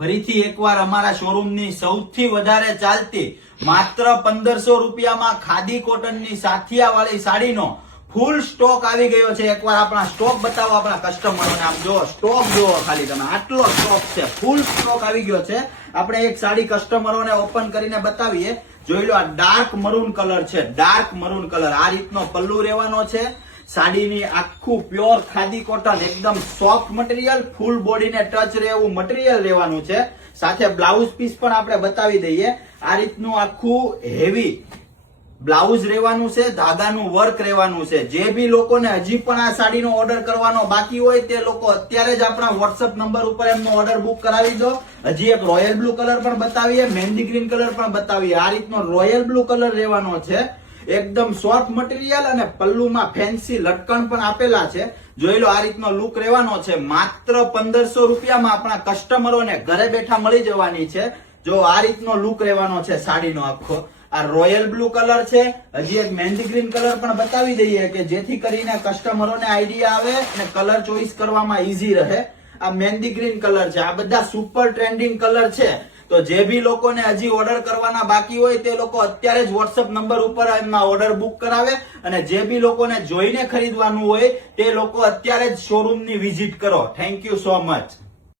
ફરીથી એકવાર અમારા શોરૂમની સૌથી વધારે ચાલતી માત્ર 1500 રૂપિયામાં ખાદી કોટનની સાથિયા વાળી સાડીનો ફૂલ સ્ટોક આવી ગયો છે। એકવાર આપણા સ્ટોક બતાવો આપણા કસ્ટમરોને। આમ જો સ્ટોક જુઓ ખાલી તમે, આટલો સ્ટોક છે, ફૂલ સ્ટોક આવી ગયો છે। આપણે એક સાડી કસ્ટમરોને ઓપન કરીને બતાવીએ। જોઈ લો, આ ડાર્ક મરૂન કલર છે, ડાર્ક મરૂન કલર। આ રીતનો પલ્લુ રહેવાનો છે। સાડીની આખું પ્યોર ખાદી કોટન, એકદમ સોફ્ટ મટીરિયલ, ફૂલ બોડીને ટચ રહે એવું મટીરિયલ રહેવાનું છે। સાથે બ્લાઉઝ પીસ પણ આપણે બતાવી દઈએ। આ રીતનું આખું હેવી બ્લાઉઝ રહેવાનું છે, ધાગાનું વર્ક રહેવાનું છે। જે બી લોકોને હજી પણ આ સાડીનો ઓર્ડર કરવાનો બાકી હોય તે લોકો અત્યારે જ આપણા વોટ્સઅપ નંબર ઉપર એમનો ઓર્ડર બુક કરાવી દો। હજી એક રોયલ બ્લુ કલર પણ બતાવીએ, મહેંદી ગ્રીન કલર પણ બતાવીએ। આ રીતનો રોયલ બ્લુ કલર રહેવાનો છે, એકદમ સોફ્ટ મટીરિયલ અને પલ્લુમાં ફેન્સી લટકણ પણ આપેલા છે। જોઈ લો, આ રીતનો લુક રહેવાનો છે। માત્ર 1500 રૂપિયામાં આપણા કસ્ટમરોને ઘરે બેઠા મળી જવાની છે। જો આ રીતનો લુક રહેવાનો છે સાડીનો આખો। આ રોયલ બ્લુ કલર છે। હજી એક મહેંદી ગ્રીન કલર પણ બતાવી દઈએ કે જેથી કરીને કસ્ટમરોને આઈડિયા આવે અને કલર ચોઈસ કરવામાં ઈઝી રહે। આ મહેંદી ગ્રીન કલર છે। આ બધા સુપર ટ્રેન્ડિંગ કલર છે। તો જે બી લોકોને હજી ઓર્ડર કરવાના બાકી હોય તે લોકો અત્યારે જ વોટ્સઅપ નંબર ઉપર એમના ઓર્ડર બુક કરાવે। અને જે બી લોકોને જોઈને ખરીદવાનું હોય તે લોકો અત્યારે જ શોરૂમની વિઝિટ કરો। Thank you so much.